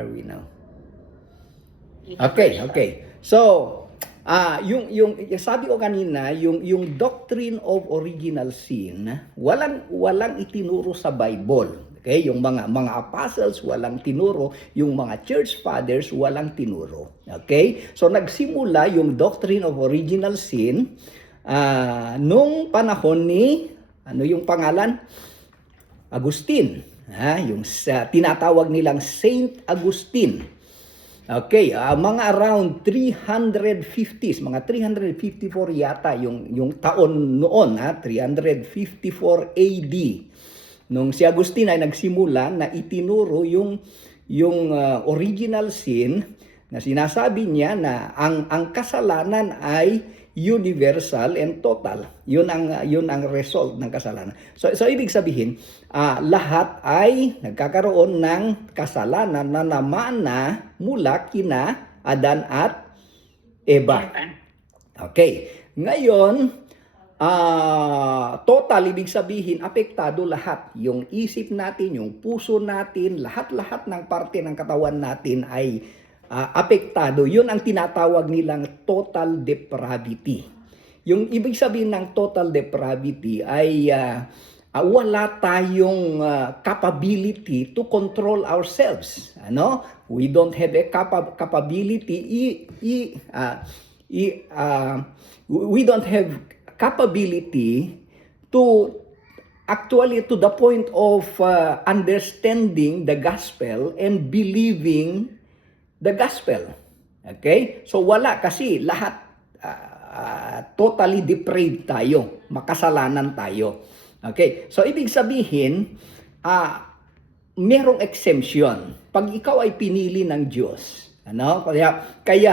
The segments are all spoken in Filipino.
are we now? Okay, okay. So, yung sabi ko kanina, yung doctrine of original sin, walang itinuro sa Bible. Okay, yung mga apostles walang tinuro, yung mga church fathers walang tinuro. Okay? So nagsimula yung doctrine of original sin nung panahon ni yung pangalan? Agustin. Yung tinatawag nilang Saint Agustin. Okay, mga around 350s, mga 354 yata yung taon noon, 354 AD. Nung si Agustin ay nagsimula na itinuro yung original sin, na sinasabi niya na ang kasalanan ay universal and total. Yun ang result ng kasalanan. So ibig sabihin, lahat ay nagkakaroon ng kasalanan na namana mula kina Adan at Eva. Okay. Ngayon, total, ibig sabihin, apektado lahat. Yung isip natin, yung puso natin, lahat-lahat ng parte ng katawan natin ay apektado. Yun ang tinatawag nilang total depravity. Yung ibig sabihin ng total depravity ay wala tayong capability to control ourselves. We don't have a capability. We don't have capability to actually to the point of understanding the gospel and believing the gospel. Okay? So wala kasi lahat totally depraved tayo, makasalanan tayo. Okay? So ibig sabihin, merong exemption. Pag ikaw ay pinili ng Diyos, kaya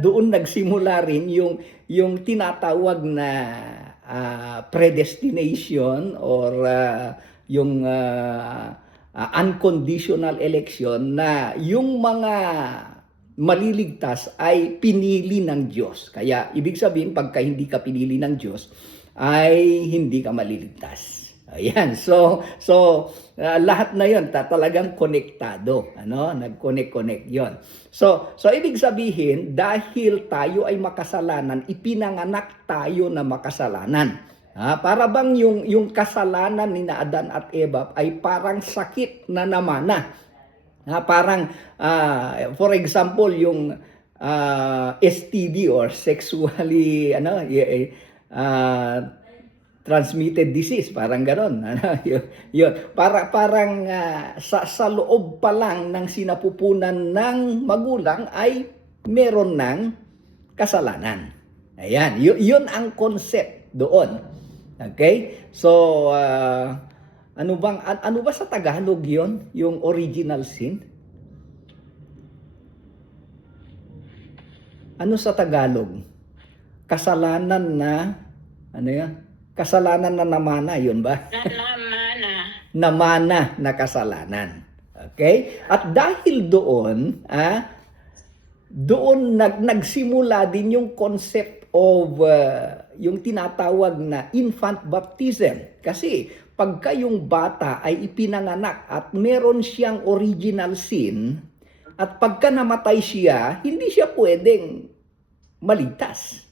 doon nagsimula rin yung tinatawag na predestination or yung unconditional election, na yung mga maliligtas ay pinili ng Diyos. Kaya ibig sabihin, pagka hindi ka pinili ng Diyos, ay hindi ka maliligtas. Ayan. So lahat na 'yon talagang konektado, nag-connect 'yon. So ibig sabihin, dahil tayo ay makasalanan, ipinanganak tayo na makasalanan. Para bang yung kasalanan ni Adan at Eva ay parang sakit na namana. Parang for example, yung STD or sexually transmitted disease, parang gano'n. Yun. Parang sa loob pa lang ng sinapupunan ng magulang ay meron ng kasalanan. Ayan, yun ang concept doon. Okay? So ano ba sa Tagalog 'yon, yung original sin? Ano sa Tagalog? Kasalanan na kasalanan na namana, yun ba? Namana na kasalanan. Okay? At dahil doon, nagsimula din yung concept of yung tinatawag na infant baptism. Kasi pagka yung bata ay ipinanganak at meron siyang original sin, at pagka namatay siya, hindi siya pwedeng maligtas.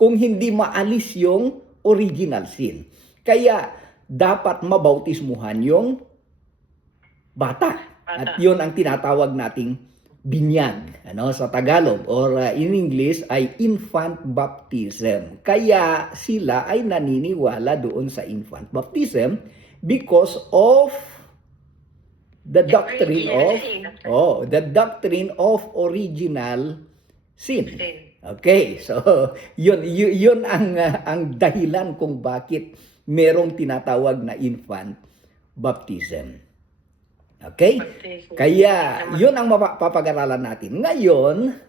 Kung hindi maalis yung original sin. Kaya dapat mabautismuhan yung bata. At yun ang tinatawag nating binyag, sa Tagalog, or in English ay infant baptism. Kaya sila ay naniniwala doon sa infant baptism because of the doctrine of original sin. Okay, so yun ang dahilan kung bakit merong tinatawag na infant baptism. Okay? Kaya yun ang mapapag-aralan natin. Ngayon,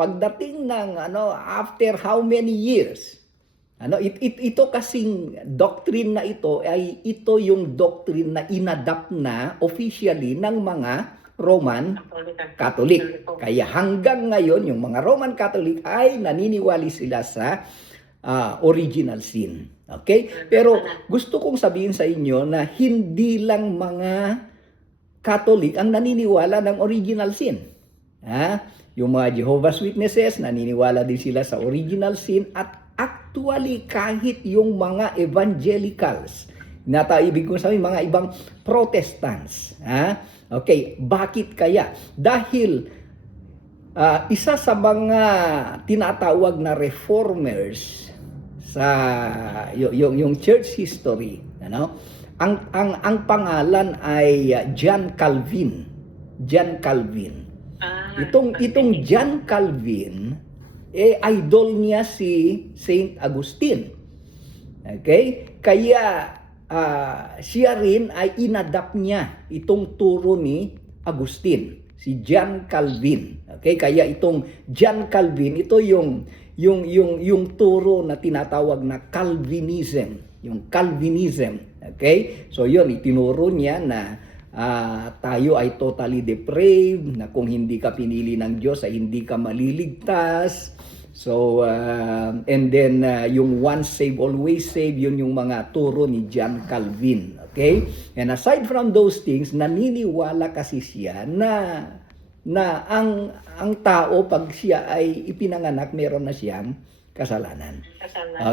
pagdating ng after how many years? Ito kasing doctrine na ito ay ito yung doctrine na inadapt na officially ng mga Roman Catholic. Kaya hanggang ngayon, yung mga Roman Catholic ay naniniwala sila sa original sin. Okay? Pero gusto kong sabihin sa inyo na hindi lang mga Catholic ang naniniwala ng original sin. Yung mga Jehovah's Witnesses, naniniwala din sila sa original sin, at actually kahit yung mga evangelicals, ibig ko sabihin mga ibang Protestants. Okay, bakit kaya? Dahil isa sa mga tinatawag na reformers sa yung church history, ang pangalan ay John Calvin. John Calvin. Itong John Calvin, idol niya si Saint Augustine. Okay? Kaya siya rin ay inadapt niya itong turo ni Agustin, si John Calvin. Okay? Kaya itong John Calvin, ito yung turo na tinatawag na Calvinism, yung Calvinism. Okay? So yun, itinuro niya na tayo ay totally depraved, na kung hindi ka pinili ng Diyos ay hindi ka maliligtas. So, and then yung once saved, always saved, yun yung mga turo ni John Calvin. Okay? And aside from those things, naniniwala kasi siya na ang tao, pag siya ay ipinanganak, meron na siyang kasalanan.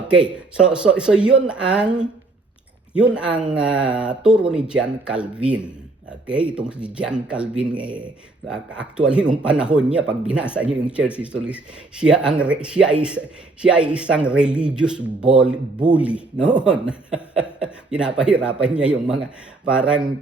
Okay. So yun ang turo ni John Calvin. Okay, itong si John Calvin, actually nung panahon niya, pag binasa niyo yung church history, siya ay isang religious bully noon. Pinapahirapan niya yung mga parang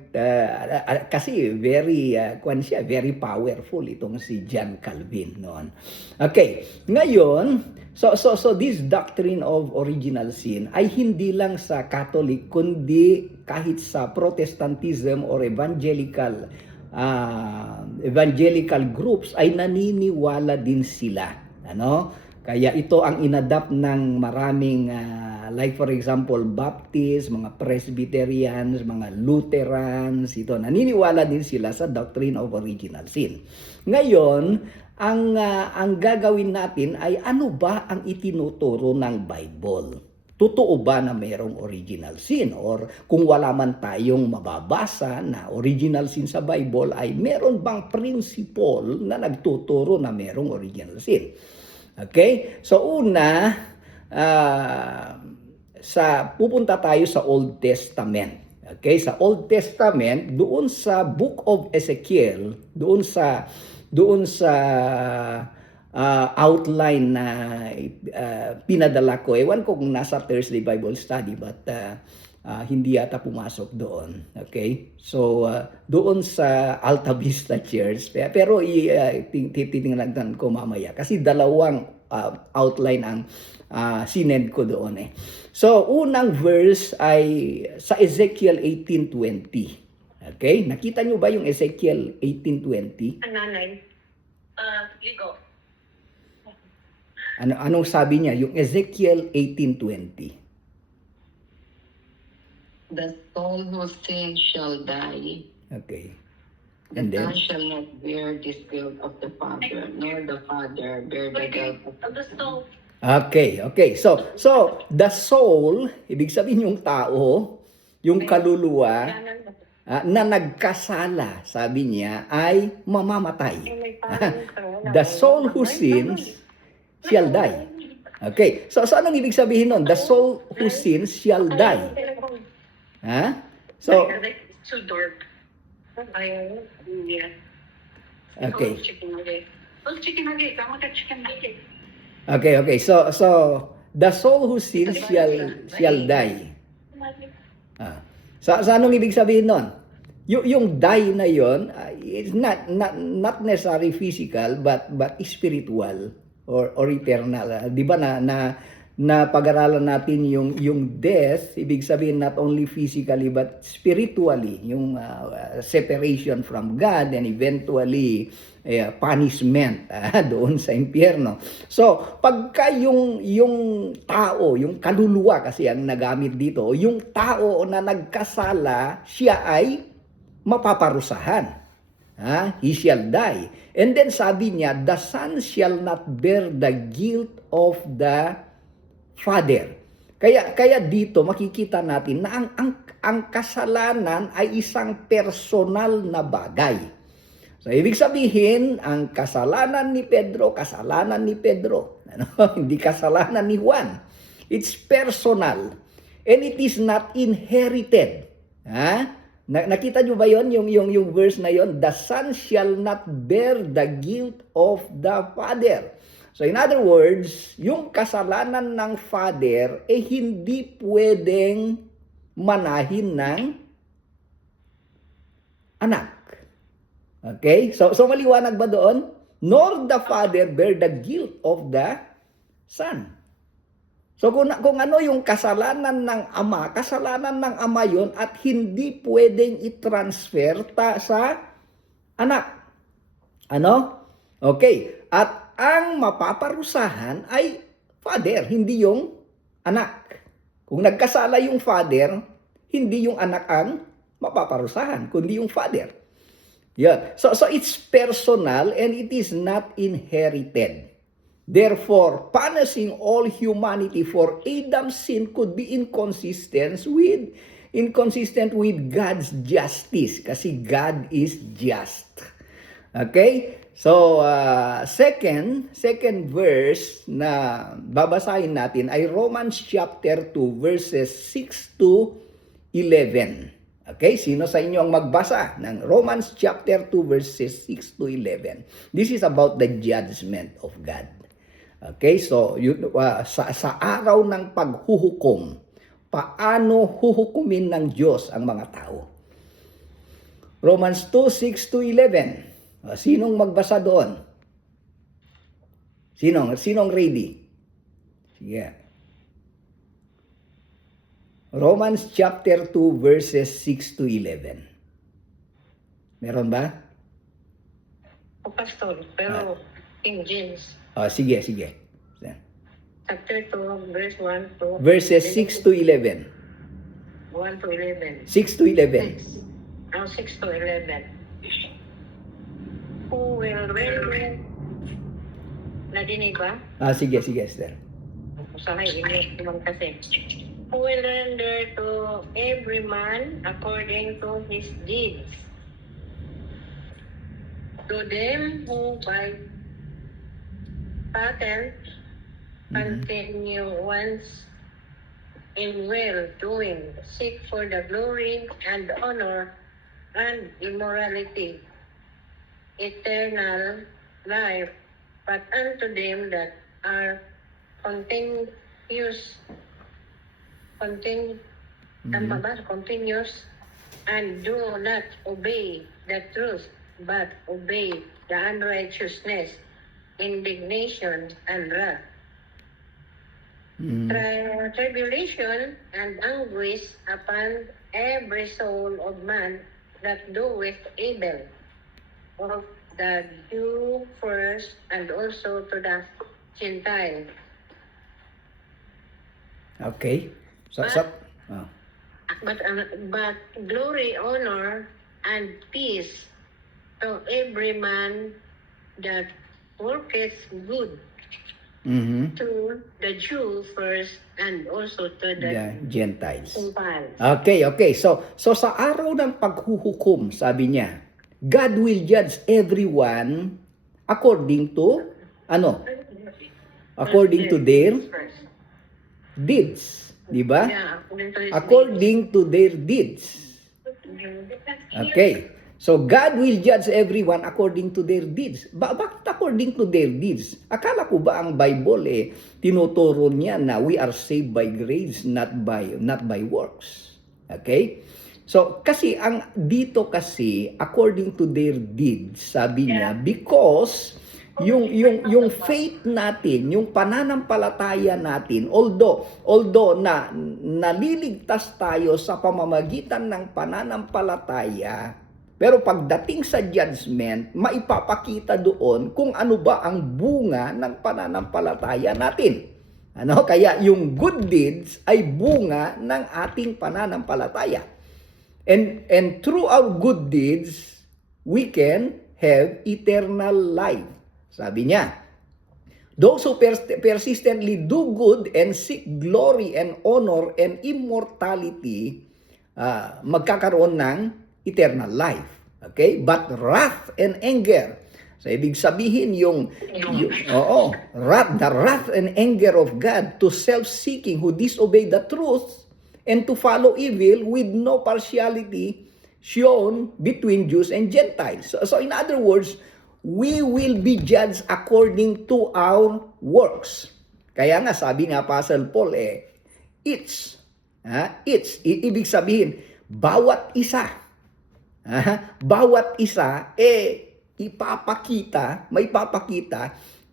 kasi very powerful itong si John Calvin noon. Okay, ngayon, so this doctrine of original sin ay hindi lang sa Catholic, kundi kahit sa Protestantism or evangelical groups ay naniniwala din sila. Kaya ito ang inadapt ng maraming like for example Baptists, mga Presbyterians, mga Lutherans. Ito naniniwala din sila sa doctrine of original sin. Ngayon, ang gagawin natin ay ano ba ang itinuturo ng Bible? Totoo ba na mayroong original sin? Or kung wala man tayong mababasa na original sin sa Bible, ay meron bang principle na nagtuturo na mayroong original sin? Okay? So una, pupunta tayo sa Old Testament. Okay? Sa Old Testament, doon sa Book of Ezekiel, doon sa outline na pinadala ko. Ewan ko kung nasa Thursday Bible Study, but hindi yata pumasok doon. Okay? So, doon sa Alta Vista Church, pero titingnan ko mamaya. Kasi dalawang outline ang sinend ko doon eh. So, unang verse ay sa Ezekiel 18:20. Okay? Nakita nyo ba yung Ezekiel 18:20? Nanay, ligo. Anong sabi niya? Yung Ezekiel 18:20. The soul who sins shall die. Okay. The And then? son shall not bear this guilt of the father, nor the father bear the guilt of the son. Okay. So the soul, ibig sabihin yung tao, yung kaluluwa na nagkasala, sabi niya, ay mamamatay. The soul who sins shall die. Okay. So anong ibig sabihin nun? The soul who sins shall die. So, It's too dark. okay. Chicken nugget. Tama ka chicken nugget. Okay. So the soul who sins shall die. So anong ibig sabihin nun? Yung die na yon, it's not necessarily physical but spiritual or eternal. Di ba na pag-aralan natin yung death, ibig sabihin not only physically but spiritually, yung separation from God and eventually punishment doon sa impyerno. So, pagka yung tao, yung kaluluwa kasi ang nagamit dito, yung tao na nagkasala, siya ay mapaparusahan. He shall die. And then sabi niya, the son shall not bear the guilt of the father. Kaya dito makikita natin na ang kasalanan ay isang personal na bagay. So ibig sabihin, ang kasalanan ni Pedro, kasalanan ni Pedro. Ano? Hindi kasalanan ni Juan. It's personal. And it is not inherited. Ha? Nakita nyo ba yon yung verse na yon? The son shall not bear the guilt of the father. So in other words, yung kasalanan ng father hindi pwedeng manahin ng anak. Okay? So maliwanag ba doon? Nor the father bear the guilt of the son. So kung ano yung kasalanan ng ama yon at hindi pwedeng i-transfer sa anak. Ano? Okay. At ang mapaparusahan ay father, hindi yung anak. Kung nagkasala yung father, hindi yung anak ang mapaparusahan, kundi yung father. Yeah. So it's personal and it is not inherited. Therefore, punishing all humanity for Adam's sin could be inconsistent with God's justice kasi God is just. Okay? So, second verse na babasahin natin ay Romans chapter 2 verses 6 to 11. Okay? Sino sa inyo ang magbasa ng Romans chapter 2 verses 6 to 11? This is about the judgment of God. Okay? So, sa araw ng paghuhukom, paano huhukumin ng Diyos ang mga tao? Romans 2, 6 to 11. Sinong magbasa doon? Sinong ready? Sige. Romans chapter 2 verses 6 to 11. Meron ba? O pastor, pero King James. Sige. Chapter 2, verse 1 to... Verses 6 to 11. 1 to 11. 6 to 11. 6 to 11. Who will render... Nadinig ba? Sige, Esther. Sanay, English naman kasi. Who will render to every man according to his deeds. To them who by pattern continue once in well-doing, seek for the glory and honor and immorality, eternal life, but unto them that are continuous and do not obey the truth, but obey the unrighteousness, indignation, and wrath. Tribulation and anguish upon every soul of man that doeth evil, of the Jew first, and also to the Gentile. Okay. But glory, honor, and peace to every man that worketh good, to the Jew first, and also to the Gentiles. Gentiles. Okay. So sa araw ng paghuhukom, sabi niya, God will judge everyone according to ano? According to their deeds, di ba? Yeah, According to their deeds. Okay. So God will judge everyone according to their deeds. Bakit according to their deeds? Akala ko ba ang Bible tinuturo niya na we are saved by grace, not by works. Okay? So kasi dito kasi according to their deeds, sabi niya, because yung faith natin, yung pananampalataya natin, although na naliligtas tayo sa pamamagitan ng pananampalataya, pero pagdating sa judgment, maipapakita doon kung ano ba ang bunga ng pananampalataya natin. Ano? Kaya yung good deeds ay bunga ng ating pananampalataya. And through our good deeds, we can have eternal life. Sabi niya, Those who persistently do good and seek glory and honor and immortality, magkakaroon ng eternal life. Okay? But wrath and anger. So, ibig sabihin the wrath and anger of God to self-seeking who disobey the truth and to follow evil with no partiality shown between Jews and Gentiles. So in other words, we will be judged according to our works. Kaya nga sabi ni Apostle Paul, ibig sabihin, bawat isa, may papakita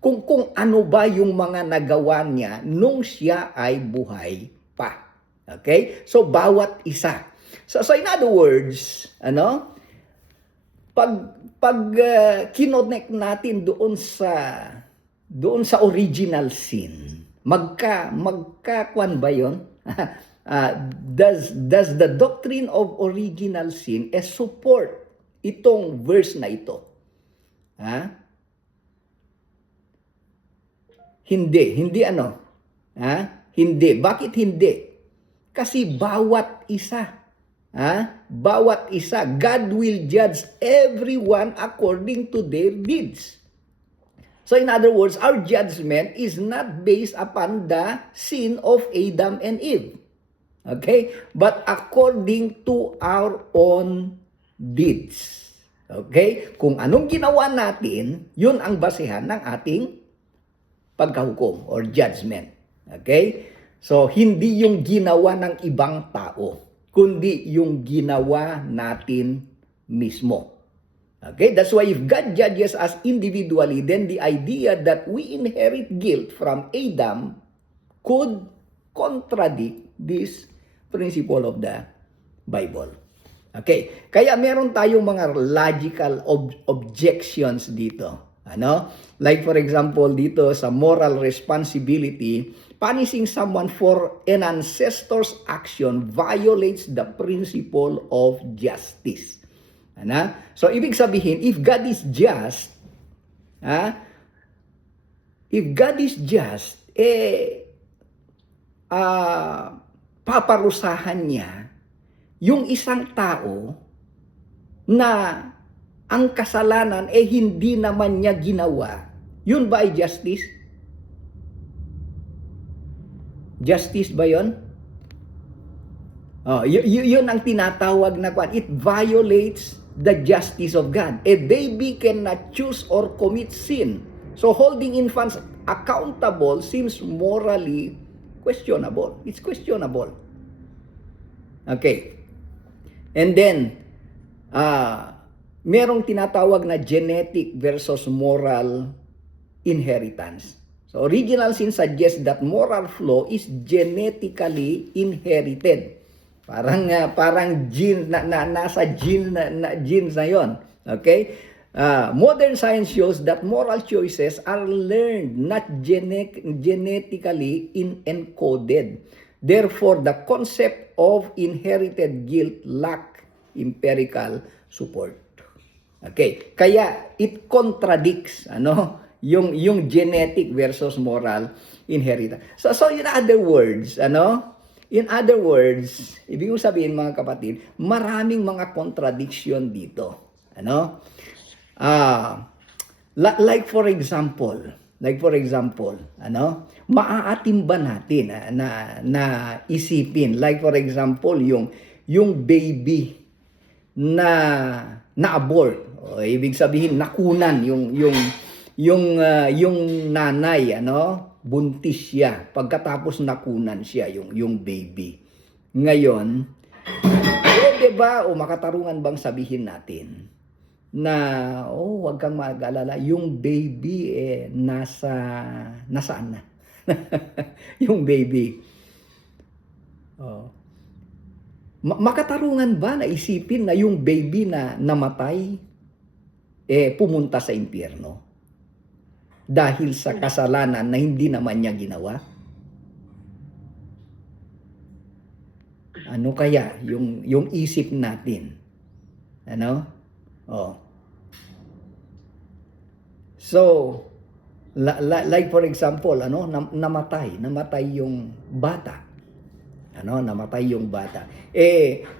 kung ano ba yung mga nagawa niya nung siya ay buhay pa. Okay? So, bawat isa. So in other words, pag kinonect natin doon sa original sin, magkakwan ba yun? Does the doctrine of original sin support itong verse na ito? Hindi ano? Hindi. Bakit hindi? Kasi bawat isa, God will judge everyone according to their deeds. So in other words, our judgment is not based upon the sin of Adam and Eve. Okay? But according to our own deeds. Okay? Kung anong ginawa natin, yun ang basehan ng ating pagkahukom or judgment. Okay? So, hindi yung ginawa ng ibang tao, kundi yung ginawa natin mismo. Okay? That's why if God judges us individually, then the idea that we inherit guilt from Adam could contradict this principle of the Bible. Okay? Kaya meron tayong mga logical objections dito. Like for example, dito sa moral responsibility, punishing someone for an ancestor's action violates the principle of justice. So, ibig sabihin, if God is just, paparusahan niya yung isang tao na ang kasalanan hindi naman niya ginawa. Yun ba ay justice? Justice ba yun? Yun ang tinatawag na kwan. It violates the justice of God. A baby cannot choose or commit sin. So holding infants accountable seems morally questionable. It's questionable. Okay. And then, merong tinatawag na genetic versus moral inheritance. So original sin suggests that moral flaw is genetically inherited. Parang gene nasa genes na 'yon. Okay? Modern science shows that moral choices are learned, not genetically encoded. Therefore, the concept of inherited guilt lack empirical support. Okay, kaya it contradicts yung genetic versus moral inheritance. So in other words, ibig sabihin mga kapatid, maraming mga contradiction dito. Like for example, maaatim ba natin na isipin, like for example, yung baby na abort, ibig sabihin nakunan yung nanay, buntis siya, pagkatapos nakunan siya yung baby. Ngayon, pwede ba o makatarungan bang sabihin natin na wag kang mag-alala, yung baby nasaan na? Yung baby. Makatarungan ba na isipin na yung baby na namatay pumunta sa impyerno dahil sa kasalanan na hindi naman niya ginawa? Ano kaya yung isip natin? So Like for example, namatay yung bata. Namatay yung bata.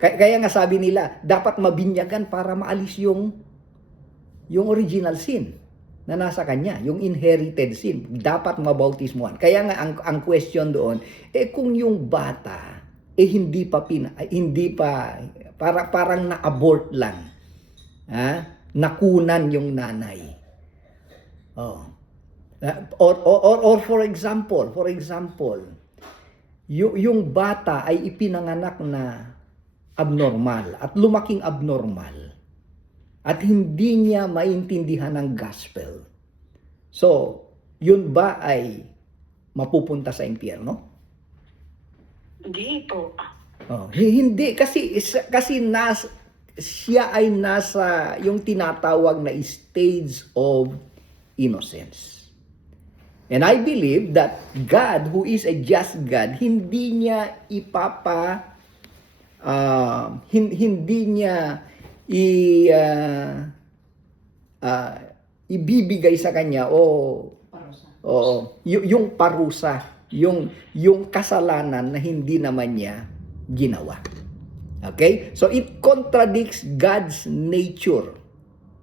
Kaya nga sabi nila, dapat mabinyagan para maalis yung original sin na nasa kanya, yung inherited sin. Dapat mabautismohan. Kaya nga ang question doon, kung yung bata hindi pa parang na-abort lang. Nakunan yung nanay. Oh. Or for example, yung bata ay ipinanganak na abnormal at lumaking abnormal at hindi niya maintindihan ang gospel. So, yun ba ay mapupunta sa impyerno? Hindi po. Hindi kasi siya ay nasa yung tinatawag na stage of innocence. And I believe that God, who is a just God, hindi niya ibibigay sa kanya yung parusa, yung kasalanan na hindi naman niya ginawa. Okay? So it contradicts God's nature.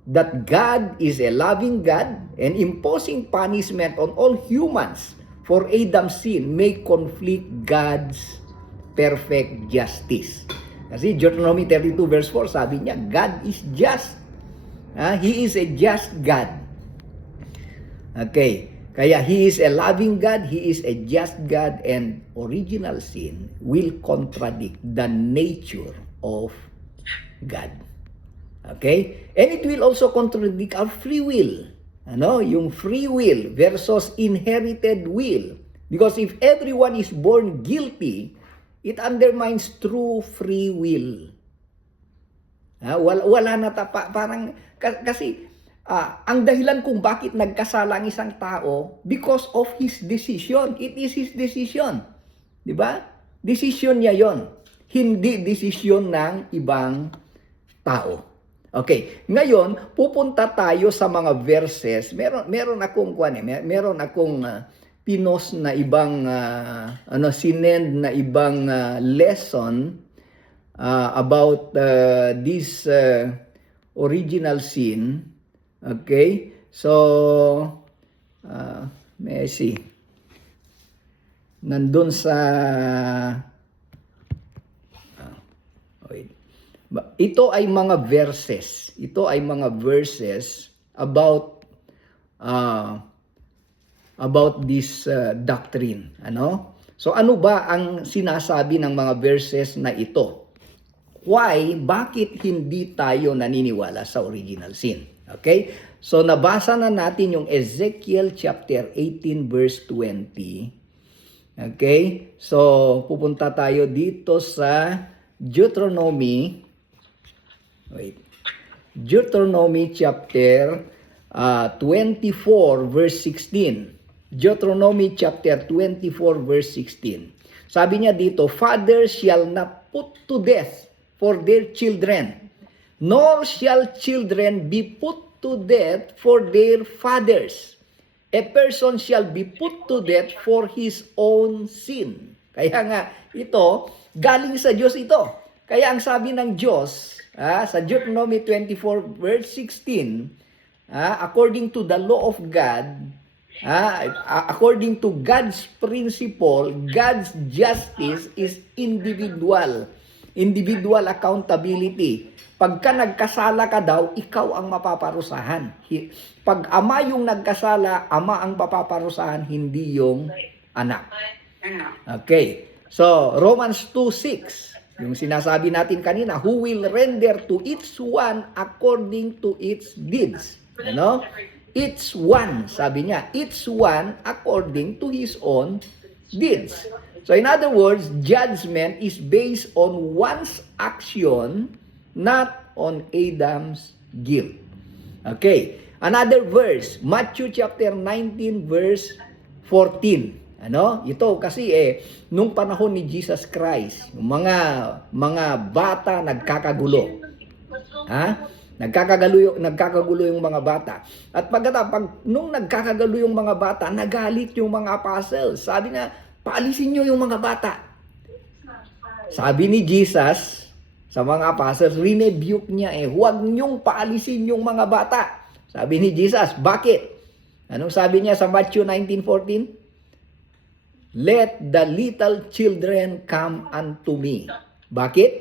That God is a loving God and imposing punishment on all humans for Adam's sin may conflict God's perfect justice. Kasi Deuteronomy 32 verse 4 sabi niya, God is just. He is a just God. Okay. Kaya He is a loving God, He is a just God, and original sin will contradict the nature of God. Okay? And it will also contradict our free will. Yung free will versus inherited will. Because if everyone is born guilty, it undermines true free will. Wala na parang kasi ang dahilan kung bakit nagkasala ang isang tao because of his decision. It is his decision. 'Di ba? Decision niya 'yon. Hindi decision ng ibang tao. Okay, ngayon pupunta tayo sa mga verses. Meron akong pinos na ibang sinend na ibang lesson about this original sin. Okay? So may I see. Nandun sa wait. Ito ay mga verses. Ito ay mga verses about this doctrine. So ano ba ang sinasabi ng mga verses na ito? Why? Bakit hindi tayo naniniwala sa original sin? Okay? So nabasa na natin yung Ezekiel chapter 18 verse 20. Okay? So pupunta tayo dito sa Deuteronomy chapter 24 verse 16. Deuteronomy chapter 24 verse 16. Sabi niya dito, fathers shall not put to death for their children, nor shall children be put to death for their fathers. A person shall be put to death for his own sin. Kaya nga, ito, galing sa Diyos ito. Kaya ang sabi ng Diyos, sa Deuteronomy 24 verse 16, according to the law of God, according to God's principle, God's justice is individual. Individual accountability. Pagka nagkasala ka daw, ikaw ang mapaparusahan. Pag ama yung nagkasala, ama ang mapaparusahan, hindi yung anak. Okay. So, Romans 2:6, yung sinasabi natin kanina, who will render to each one according to its deeds. Each one, sabi niya, each one according to his own deeds. So in other words, judgment is based on one's action, not on Adam's guilt. Okay. Another verse, Matthew chapter 19 verse 14. Ito kasi nung panahon ni Jesus Christ, yung mga bata nagkakagulo. Nagkakagulo yung mga bata. At nung nagkakagulo yung mga bata, nagalit yung mga apostles. Sabi na, paalisin nyo yung mga bata. Sabi ni Jesus sa mga apostles, rinebuke niya huwag nyong paalisin yung mga bata. Sabi ni Jesus, bakit? Anong sabi niya sa Matthew 19:14? Let the little children come unto me. Bakit?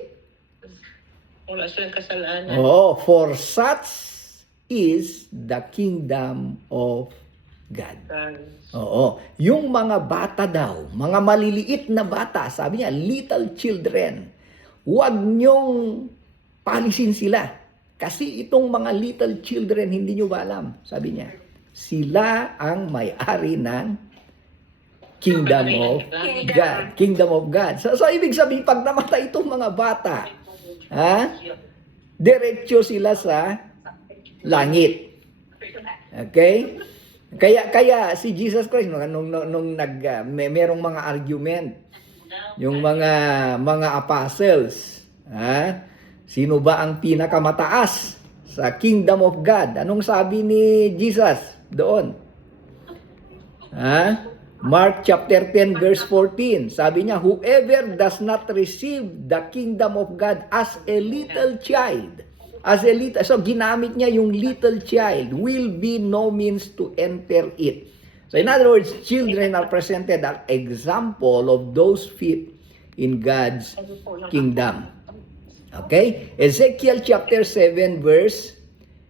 Wala silang kasalanan. Oh, for such is the kingdom of God. Oo. Yung mga bata daw, mga maliliit na bata, sabi niya, little children, huwag niyong palisin sila. Kasi itong mga little children, hindi niyo ba alam? Sabi niya, sila ang may-ari ng kingdom of God. Kingdom of God. So ibig sabihin, pag namatay itong mga bata, diretso sila sa langit. Okay? Kaya si Jesus Christ nung merong mga argument yung mga apostles, sino ba ang pinakamataas sa kingdom of God? Anong sabi ni Jesus doon? Mark chapter 10 verse 14. Sabi niya, whoever does not receive the kingdom of God as a little child, so ginamit niya yung little child, will be no means to enter it. So in other words, children are presented as example of those fit in God's kingdom. Okay? Ezekiel chapter 7 verse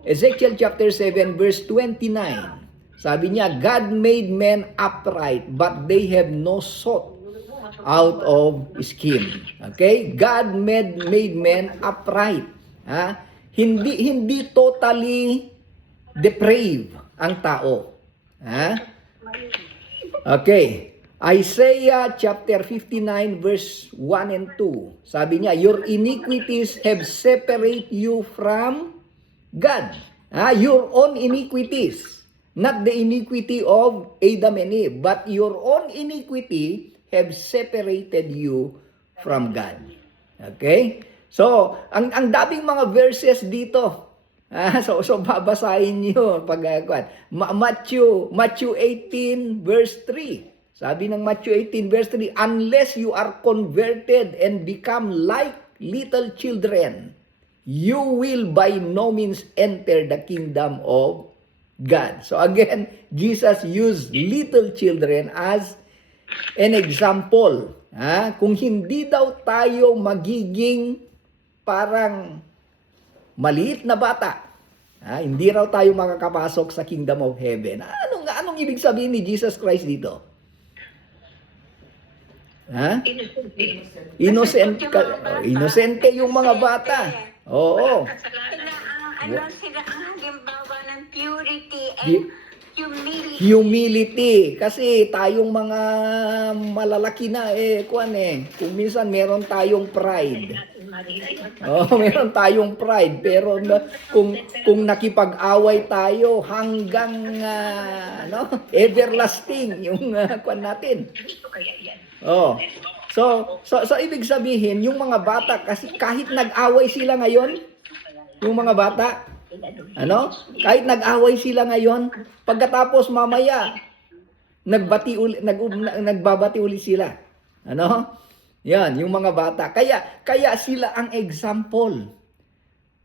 29. Sabi niya, God made men upright, but they have no sought out of scheme. Okay? God made men upright. Hindi totally depraved ang tao. Okay. Isaiah chapter 59 verse 1 and 2. Sabi niya, your iniquities have separated you from God. Your own iniquities. Not the iniquity of Adam and Eve, but your own iniquity have separated you from God. Okay? So, ang daming mga verses dito. So babasahin niyo pag Matthew 18 verse 3. Sabi ng Matthew 18 verse 3, unless you are converted and become like little children, you will by no means enter the kingdom of God. So again, Jesus used little children as an example. Kung hindi daw tayo magiging parang maliit na bata, hindi raw tayo makakapasok sa kingdom of heaven. Anong ibig sabihin ni Jesus Christ dito? Inosente yung mga bata. Oo. Sila ang halimbawa ng purity and humility. Humility. Kasi tayong mga malalaki na kung minsan meron tayong pride. Meron tayong pride, pero kung nakipag-away tayo hanggang everlasting yung natin. So ibig sabihin, yung mga bata kasi kahit nag-away sila ngayon, yung mga bata, kahit nag-away sila ngayon, pagkatapos mamaya nagbabati uli sila. Yan, yung mga bata. Kaya sila ang example.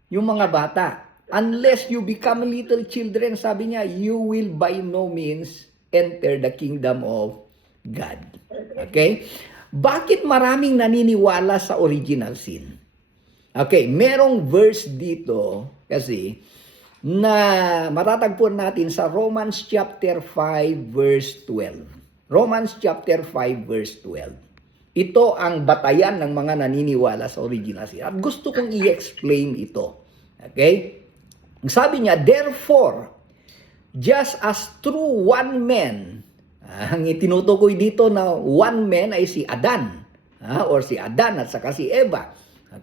Yung mga bata. Unless you become little children, sabi niya, you will by no means enter the kingdom of God. Okay? Bakit maraming naniniwala sa original sin? Okay, merong verse dito kasi na matatagpuan natin sa Romans chapter 5 verse 12. Romans chapter 5 verse 12. Ito ang batayan ng mga naniniwala sa original sin. At gusto kong i-explain ito. Okay? Sabi niya, therefore, just as through one man, ang itinutukoy dito na one man ay si Adan, or si Adan at saka si Eva.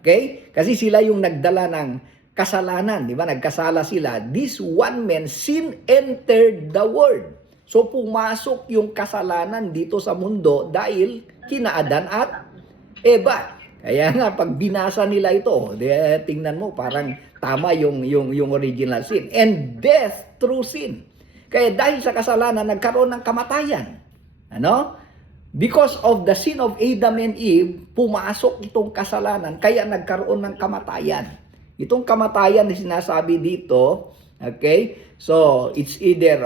Okay? Kasi sila yung nagdala ng kasalanan, di ba? Nagkasala sila. This one man, sin entered the world. So pumasok yung kasalanan dito sa mundo dahil kina Adan at Eva. Kaya nga pag binasa nila ito, tingnan mo parang tama yung original sin. And death through sin. Kaya dahil sa kasalanan, nagkaroon ng kamatayan. Ano? Because of the sin of Adam and Eve, pumasok itong kasalanan, kaya nagkaroon ng kamatayan. Itong kamatayan na sinasabi dito, okay? So, it's either,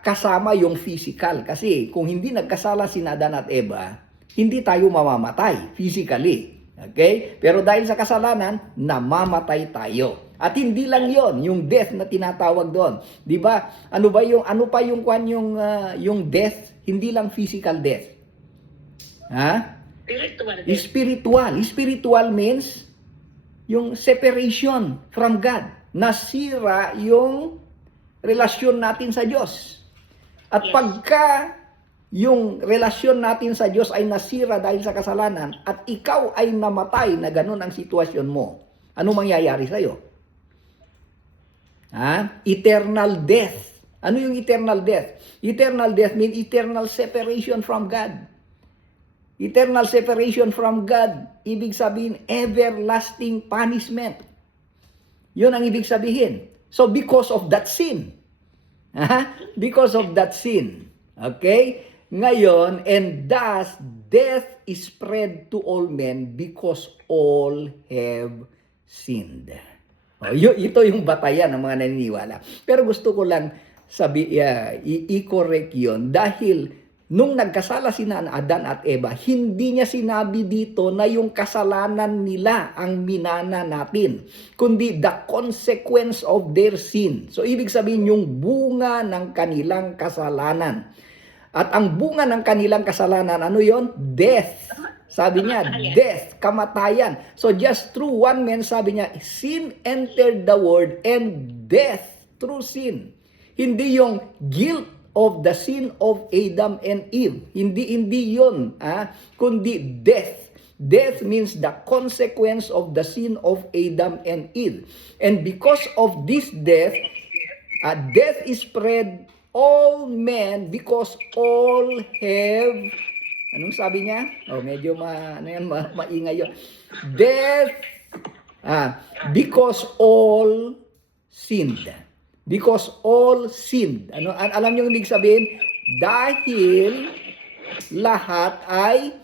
kasama yung physical. Kasi kung hindi nagkasala si Adan at Eva, hindi tayo mamamatay physically. Okay? Pero dahil sa kasalanan, namamatay tayo. At hindi lang 'yon, yung death na tinatawag doon. 'Di ba? Ano pa yung death? Hindi lang physical death. Ha? Spiritual. Spiritual means yung separation from God. Nasira yung relasyon natin sa Diyos. At Yes. pagka yung relasyon natin sa Diyos ay nasira dahil sa kasalanan at ikaw ay namatay na ganun ang sitwasyon mo, ano mangyayari sa'yo? Eternal death. Ano yung eternal death? Eternal death means eternal separation from God. Eternal separation from God, ibig sabihin everlasting punishment. Yun ang ibig sabihin. So because of that sin. Because of that sin. Okay? Ngayon, and thus death is spread to all men because all have sinned. Ito yung batayan ng mga naniniwala. Pero gusto ko lang i-correct yun dahil nung nagkasala sina Adan at Eva, hindi niya sinabi dito na yung kasalanan nila ang minana natin, kundi the consequence of their sin. So ibig sabihin yung bunga ng kanilang kasalanan. At ang bunga ng kanilang kasalanan, ano yon? Death. Sabi niya, death, kamatayan. So just through one man, sabi niya, sin entered the world and death through sin. Hindi yung guilt of the sin of Adam and Eve. Hindi yun, kundi death. Death means the consequence of the sin of Adam and Eve. And because of this death, death is spread all men because all have, anong sabi niya? Medyo maingay yun. Death, because all sinned. Because all sinned. Alam niyo yung ibig sabihin? Dahil lahat ay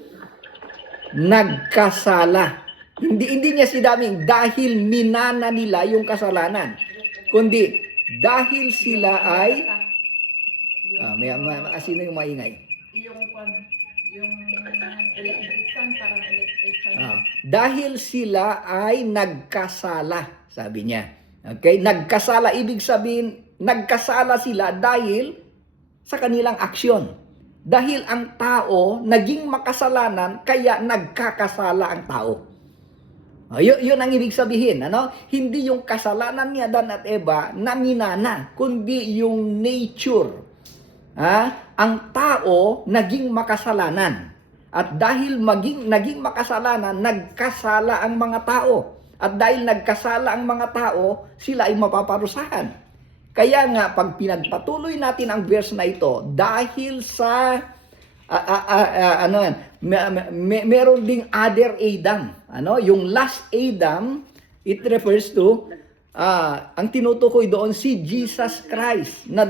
nagkasala. Hindi niya sinabing dahil minana nila yung kasalanan. Kundi dahil sila ay sino yung maingay? Yung electric fan, parang electric fan. Dahil sila ay nagkasala, sabi niya. Okay? Nagkasala, ibig sabihin, nagkasala sila dahil sa kanilang aksyon. Dahil ang tao naging makasalanan, kaya nagkakasala ang tao. Yun ang ibig sabihin. Hindi yung kasalanan ni Adan at Eva na minana, kundi yung nature. Ang tao naging makasalanan. At dahil naging makasalanan, nagkasala ang mga tao. At dahil nagkasala ang mga tao, sila ay mapaparusahan. Kaya nga, pag pinagpatuloy natin ang verse na ito, dahil sa, meron ding other Adam. Yung last Adam, it refers to, ang tinutukoy doon si Jesus Christ, na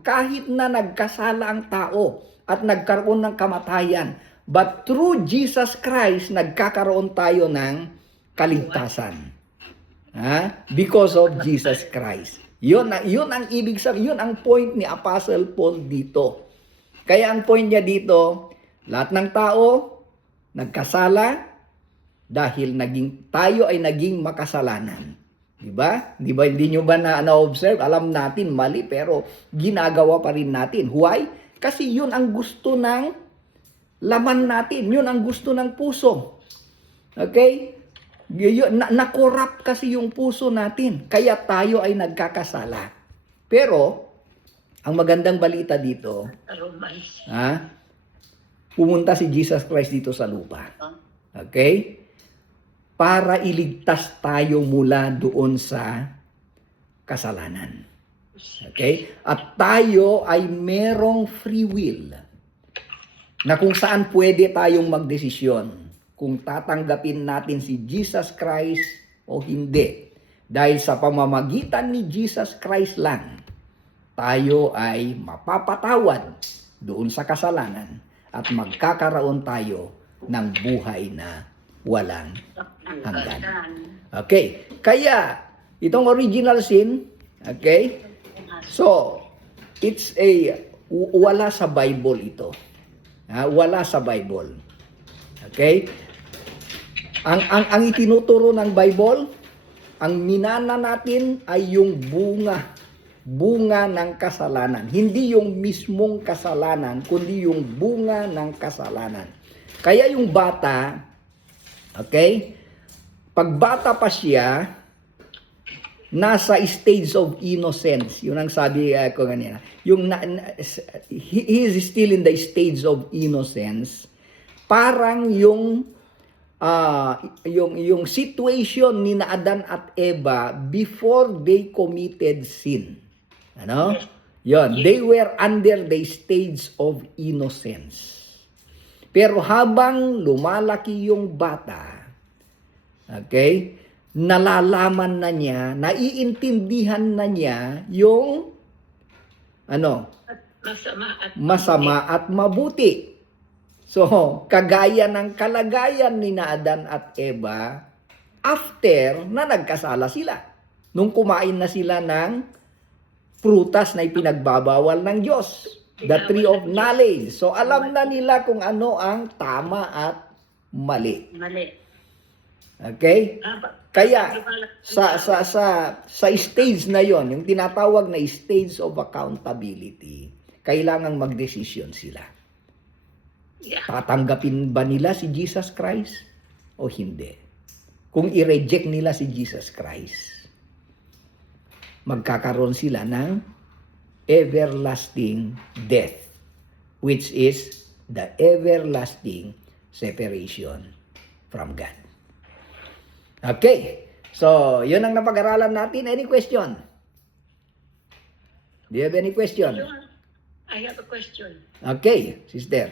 kahit na nagkasala ang tao at nagkaroon ng kamatayan, but through Jesus Christ, nagkakaroon tayo ng kaligtasan. Because of Jesus Christ. Yun ang ibig sabihin, yun ang point ni Apostle Paul dito. Kaya ang point niya dito, lahat ng tao nagkasala dahil tayo ay naging makasalanan. Diba? Hindi nyo ba na-observe? Alam natin mali pero ginagawa pa rin natin. Why? Kasi yun ang gusto ng laman natin. Yun ang gusto ng puso. Okay? Na-corrupt kasi yung puso natin. Kaya tayo ay nagkakasala. Pero, ang magandang balita dito, pumunta si Jesus Christ dito sa lupa. Okay? Para iligtas tayo mula doon sa kasalanan. Okay? At tayo ay merong free will na kung saan pwede tayong magdesisyon kung tatanggapin natin si Jesus Christ o hindi. Dahil sa pamamagitan ni Jesus Christ lang, tayo ay mapapatawad doon sa kasalanan at magkakaroon tayo ng buhay na walang hanggan. Okay, kaya itong original sin, okay, so it's wala sa Bible ito. Wala sa Bible. Okay? Ang itinuturo ng Bible, ang minana natin ay yung bunga ng kasalanan. Hindi yung mismong kasalanan, kundi yung bunga ng kasalanan. Kaya yung bata, okay, pag bata pa siya, nasa stage of innocence. Yun ang sabi ko kanina. He is still in the stage of innocence. Parang yung situation ni Adan at Eva before they committed sin. Ano? Yon, they were under the stage of innocence. Pero habang lumalaki yung bata, okay, nalalaman na niya, naiintindihan na niya yung masama at mabuti. So, kagaya ng kalagayan ni Adan at Eva after na nagkasala sila. Nung kumain na sila ng prutas na ipinagbabawal ng Diyos, the tree of knowledge. So, alam na nila kung ano ang tama at mali. Okay? Kaya sa stage na yon, yung tinatawag na stage of accountability, kailangang magdesisyon sila. Tatanggapin ba nila si Jesus Christ o hindi? Kung i-reject nila si Jesus Christ, magkakaroon sila ng everlasting death, which is the everlasting separation from God. Okay. So, yun ang napag-aralan natin. Any question? Do you have any question? I have a question. Okay, sister.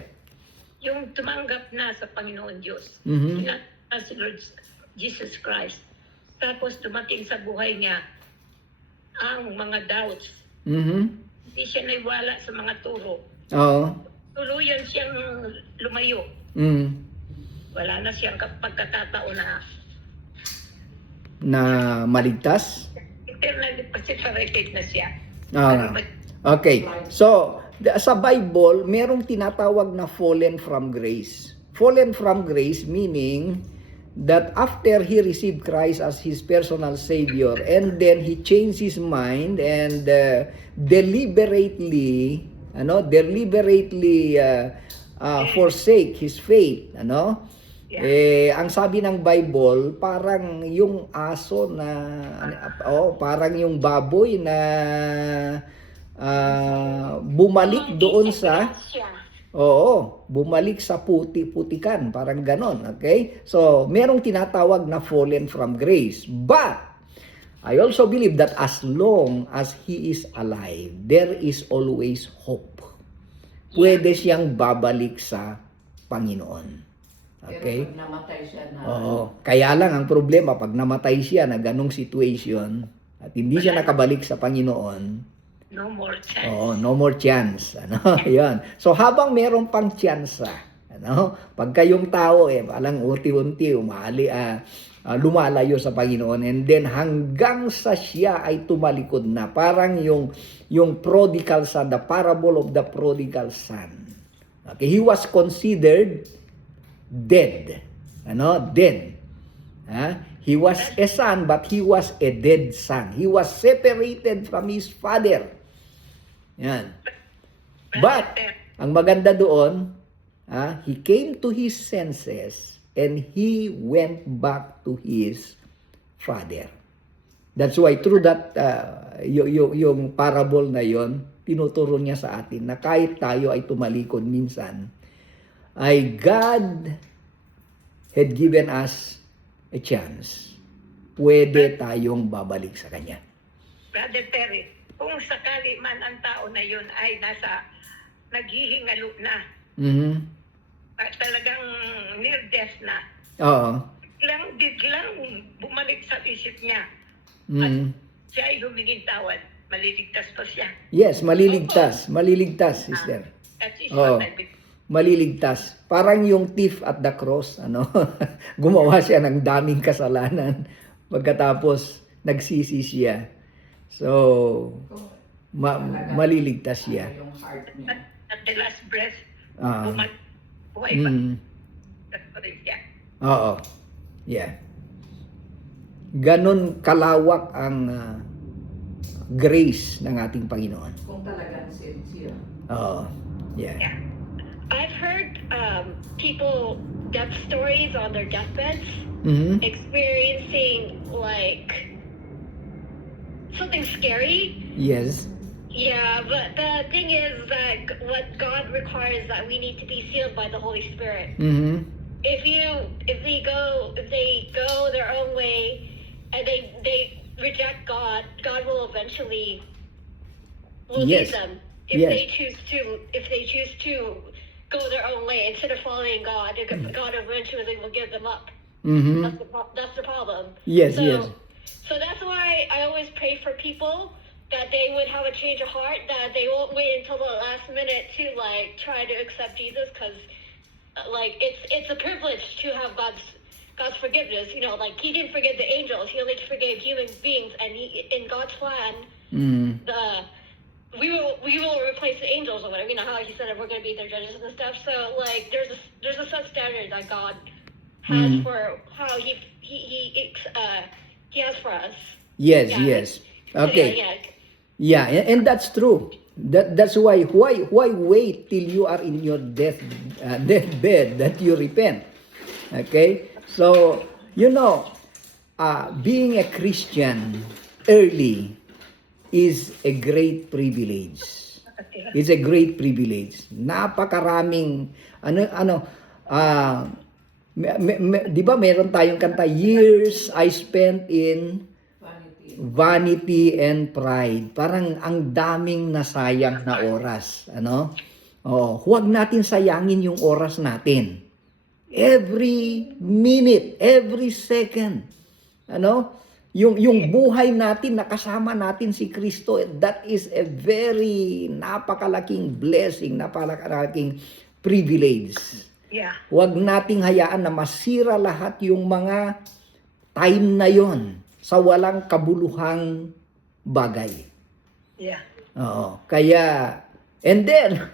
Yung tumanggap na sa Panginoon Diyos, Mhm. si Lord Jesus Christ, tapos dumating sa buhay niya ang mga doubts. Mhm. Hindi siya naiwala sa mga turo. Oo. Tuluyan siyang lumayo. Mm. Wala na siyang pagkakataon Na maligtas? eternally separated na siya. Ah. Okay. So, sa Bible, merong tinatawag na fallen from grace. Fallen from grace meaning that after he received Christ as his personal savior and then he changed his mind and deliberately forsake his faith, ang sabi ng Bible, parang yung aso na parang yung baboy na bumalik doon sa bumalik sa puti-putikan, parang ganon, okay? So, merong tinatawag na fallen from grace. But I also believe that as long as he is alive, there is always hope. Pwede siyang babalik sa Panginoon. Okay? Pero pag namatay siya na... Kaya lang ang problema, pag namatay siya na ganong situation at hindi siya nakabalik sa Panginoon, No more chance. no more chance. Yan. So habang meron pang tsansa, pagka yung tao palang unti-unti lumalayo sa Panginoon and then hanggang sa siya ay tumalikod na, parang yung prodigal son, the parable of the prodigal son. Okay, he was considered dead. Dead. He was a son but he was a dead son. He was separated from his father. Yan. But ang maganda doon, he came to his senses and he went back to his father. That's why through that yung parable na yon, tinuturo niya sa atin na kahit tayo ay tumalikod minsan, ay God had given us a chance. Pwede tayong babalik sa Kanya. Brother Terry, kung sakali man ang tao na yun ay naghihingalo na, Mhm. talagang near death na, Oo. biglang bumalik sa isip niya. Mm. Siya ay humingin tawad. Maliligtas pa siya. Yes, maliligtas. Maliligtas, sister. That is Oh. what I believe. Maliligtas. Parang yung thief at the cross, ano? Gumawa siya ng daming kasalanan. Pagkatapos, nagsisi siya. So, maliligtas siya. Yung heart niya. At the last breath, Ah. buhay pa. Mm. That's pa rin siya. Oo. Yeah. Ganon kalawak ang grace ng ating Panginoon. Kung talagang sincere. Oo. Yeah. I've heard people death stories on their deathbeds, Mhm. experiencing like something scary. Yes. Yeah, but the thing is that what God requires that we need to be sealed by the Holy Spirit. Mhm. If they go their own way and they reject God, God will eventually Yes. lead them. Yes. If they choose to go their own way instead of following God, God eventually will give them up. Mhm. That's the problem. Yes, So, yes. so that's why I always pray for people that they would have a change of heart, that they won't wait until the last minute to like try to accept Jesus, because like it's a privilege to have God's forgiveness. You know, like He didn't forgive the angels; He only forgave human beings, and in God's plan, Mm. we will replace the angels or whatever. You know how He said that we're going to be their judges and stuff. So like there's a set standard that God has Mm. for how He has for us. Yes, Yeah. yes. So, Okay. yeah. Yeah, and that's true. That's why wait till you are in your deathbed that you repent. Okay? So, being a Christian early is a great privilege. It's a great privilege. Napakaraming di ba meron tayong kanta, years I spent in vanity and pride. Parang ang daming nasayang na oras, ano? Oh, huwag natin sayangin yung oras natin. Every minute, every second. Ano? Yung buhay natin, nakasama natin si Kristo, that is a very napakalaking blessing, napakalaking privilege. Yeah. Huwag nating hayaan na masira lahat yung mga time na yon sa walang kabuluhang bagay. Yeah. Oo. Kaya, and then,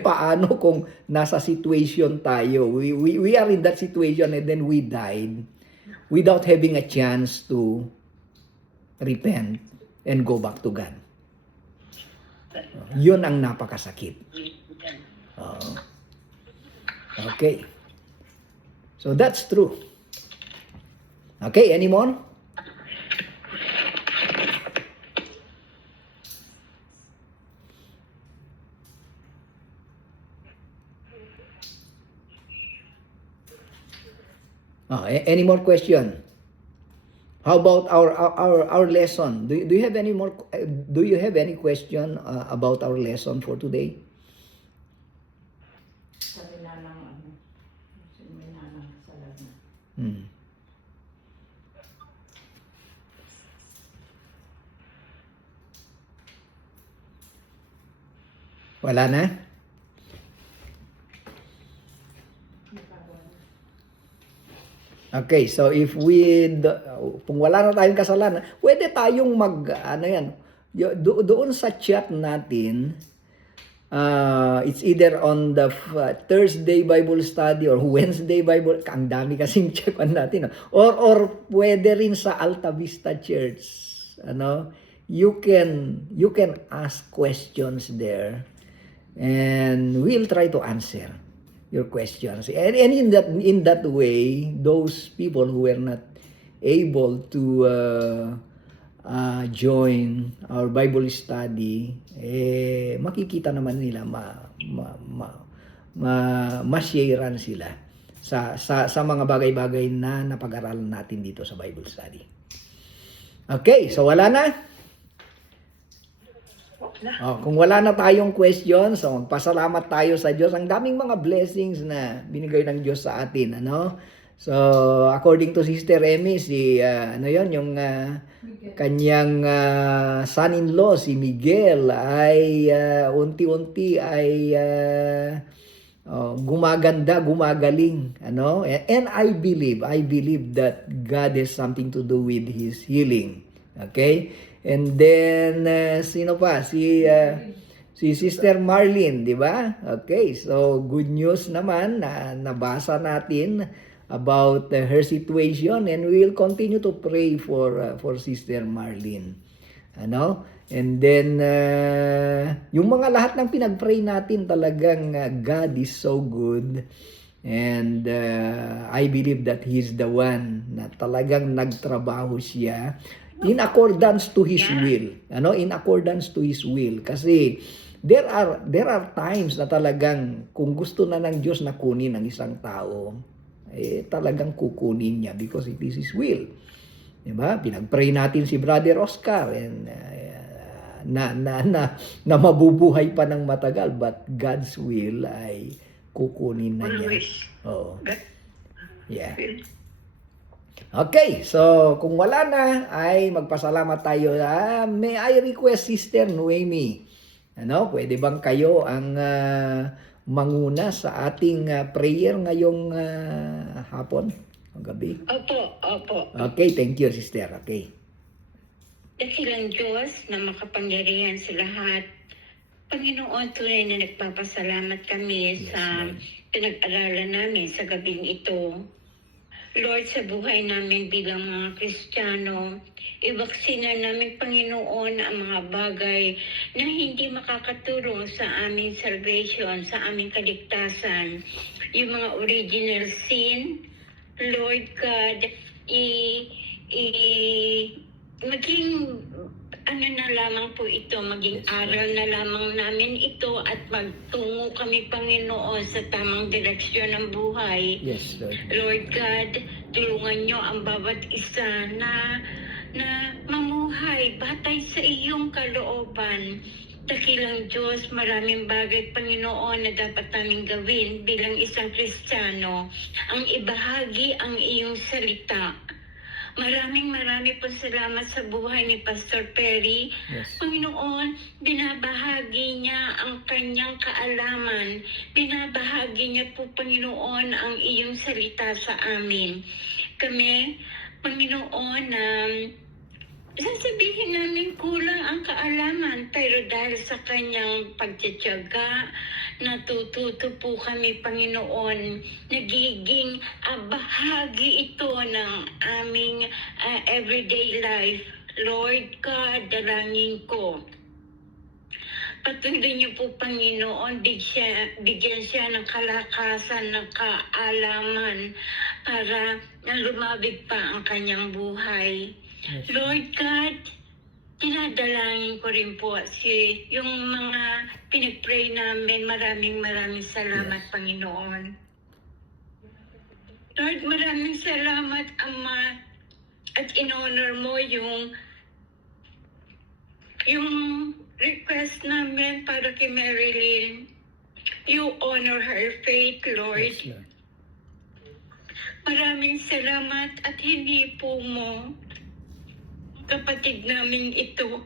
paano kung nasa situation tayo? We are in that situation and then we died without having a chance to repent and go back to God. Yun ang napakasakit. Oo. Okay. So that's true. Okay, any more? Any more question? How about our lesson? Do you have any more? Do you have any question about our lesson for today? Sabi na lang, sabi na lang sa lahat. Hmm. Wala na? Okay, so if kung wala na tayong kasalanan, pwede tayong doon sa chat natin, it's either on the Thursday Bible study or Wednesday Bible, ang dami kasing check natin, or pwede rin sa Alta Vista Church, you can ask questions there, and we'll try to answer your questions. And in that way, those people who were not able to join our Bible study, makikita naman nila, ma-sharean sila sa mga bagay-bagay na napag-aralan natin dito sa Bible study. Okay, so wala na? Kung wala na tayong questions, so magpasalamat tayo sa Diyos. Ang daming mga blessings na binigay ng Diyos sa atin, So, according to Sister Emmy, ano yon yung kanyang son-in-law, si Miguel, ay unti-unti ay gumaganda, gumagaling, ano? And I believe that God has something to do with his healing. Okay? And then sino pa? Si Sister Marlene, di ba? Okay, so good news naman na nabasa natin about her situation, and we will continue to pray for Sister Marlene. Ano? And then yung mga lahat ng pinag-pray natin, talagang God is so good, and I believe that He's the one na talagang nagtrabaho siya in accordance to His will. Ano? In accordance to His will. Kasi there are times na talagang kung gusto na ng Diyos na kunin ang isang tao, talagang kukunin niya because it is His will. Diba? Pinag-pray natin si Brother Oscar, and na mabubuhay pa ng matagal, but God's will ay kukunin na niya. Always. Oo. That Yeah. will. Okay, so kung wala na ay magpasalamat tayo. May I request Sister Noemi, ano, pwede bang kayo ang manguna sa ating prayer ngayong hapon o gabi? Opo. Okay, thank you, Sister. Okay. Dakilang Diyos na makapangyarihan sa lahat. Panginoon, tunay na nagpapasalamat kami Yes, sa Lord. pinag-aralan namin sa gabing ito. Lord, sa buhay namin bilang mga Kristiyano, iwaksina namin, Panginoon, ang mga bagay na hindi makakatulong sa aming salvation, sa aming kaligtasan. Yung mga original sin, Lord God, maging ano na lamang po ito, maging Yes, aral na lamang namin ito at magtungo kami, Panginoon, sa tamang direksyon ng buhay. Yes, Lord. Lord God, tulungan niyo ang bawat isa na mamuhay batay sa iyong kalooban. Dakilang Diyos, maraming bagay, Panginoon, na dapat naming gawin bilang isang Kristiyano. Ang ibahagi ang iyong salita. Marami po salamat sa buhay ni Pastor Perry. Yes. Panginoon, binabahagi niya ang kanyang kaalaman. Binabahagi niya po, Panginoon, ang iyong salita sa amin. Kami, Panginoon, sasabihin namin kulang ang kaalaman, pero dahil sa kanyang pagtitiyaga, natututo po kami, Panginoon, nagiging bahagi ito ng aming everyday life. Lord God, dalangin ko, patuloy niyo po, Panginoon, bigyan siya ng kalakasan, ng kaalaman para lumabig pa ang kanyang buhay. Yes. Lord God, dinadalangin ko rin po yung mga pinag-pray namin. Maraming salamat, Yes. Panginoon. Lord, maraming salamat, Ama, at in-honor mo yung request namin para kay Marilyn. You honor her faith, Lord. Yes, Lord. Maraming salamat at hindi po mo kapatid namin ito.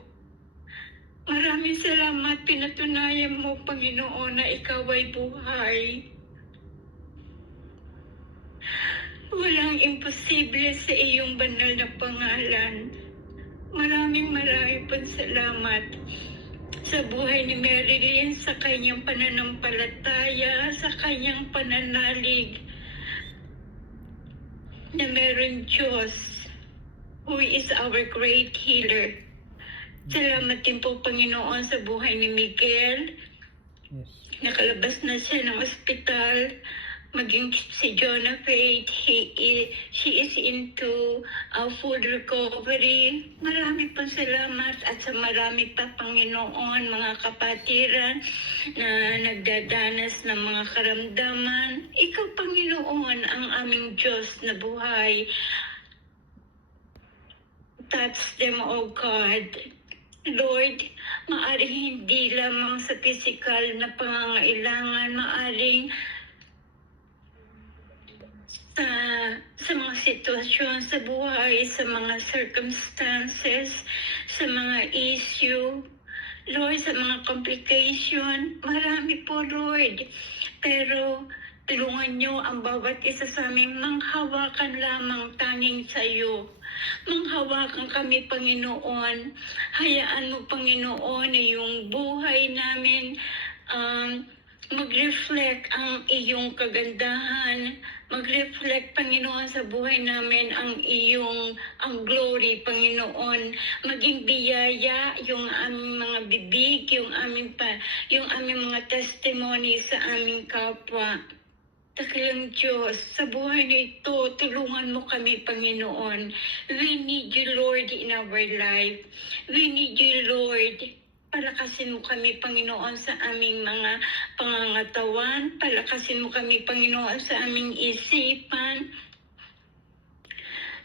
Maraming salamat, pinatunayan mo, Panginoon, na ikaw ay buhay. Walang imposible sa iyong banal na pangalan. Maraming pong salamat sa buhay ni Marilyn, sa kanyang pananampalataya, sa kanyang pananalig na meron Diyos who is our great healer. Salamat din po, Panginoon, sa buhay ni Miguel. Yes. Nakalabas na siya ng ospital. Maging si Jonah Faith, she is into full recovery. Marami pong salamat at sa marami pa, Panginoon, mga kapatiran na nagdadanas ng mga karamdaman. Ikaw, Panginoon, ang aming Diyos na buhay. Touch them, O God. Lord, maaring hindi lamang sa physical na pangangailangan, maaring sa mga sitwasyon sa buhay, sa mga circumstances, sa mga issue, Lord, sa mga complication. Marami po, Lord. Pero tulungan niyo ang bawat isa sa amin, manghawakan lamang tanging sa iyo. Manghawakan kami, Panginoon. Hayaan mo, Panginoon, na yung buhay namin mag-reflect ang iyong kagandahan. Mag-reflect, Panginoon, sa buhay namin ang glory, Panginoon. Maging biyaya yung aming mga bibig, yung aming mga testimony sa aming kapwa. Dakilang Diyos, sa buhay na ito, tulungan mo kami, Panginoon. We need you, Lord, in our life. We need you, Lord. Palakasin mo kami, Panginoon, sa aming mga pangangatawan. Palakasin mo kami, Panginoon, sa aming isipan,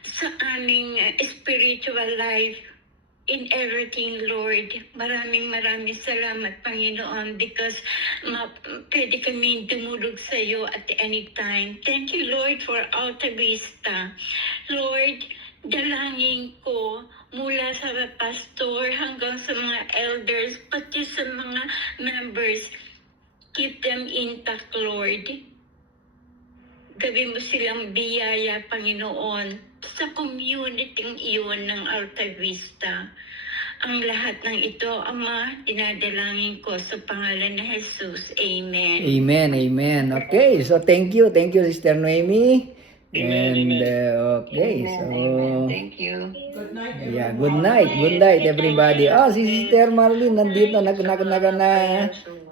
sa aming spiritual life. In everything, Lord. Maraming salamat, Panginoon, because pwede kami dumulog sa iyo at any time. Thank you, Lord, for Alta Vista. Lord, dalangin ko mula sa pastor hanggang sa mga elders, pati sa mga members, keep them intact, Lord. Gawin mo silang biyaya, Panginoon, sa community iyon ng Alta Vista. Ang lahat ng ito, Ama, dinadalangin ko sa pangalan ni Jesus. Amen. Amen, amen. Okay, so thank you, Sister Noemi. And okay, so Thank you. Good night. yeah, good night everybody. Oh, si Sister Marlene nandito,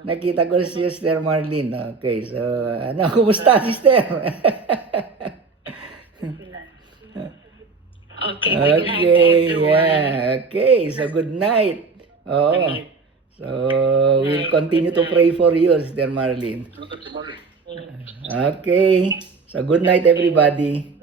nakita ko si Sister Marlene. Okay, so ano, kumusta, Sister? Okay, good night, Okay, everyone. yeah. Okay, so good night. Oh. So we'll continue to pray for you, Sister Marlene. Okay. So good night, everybody.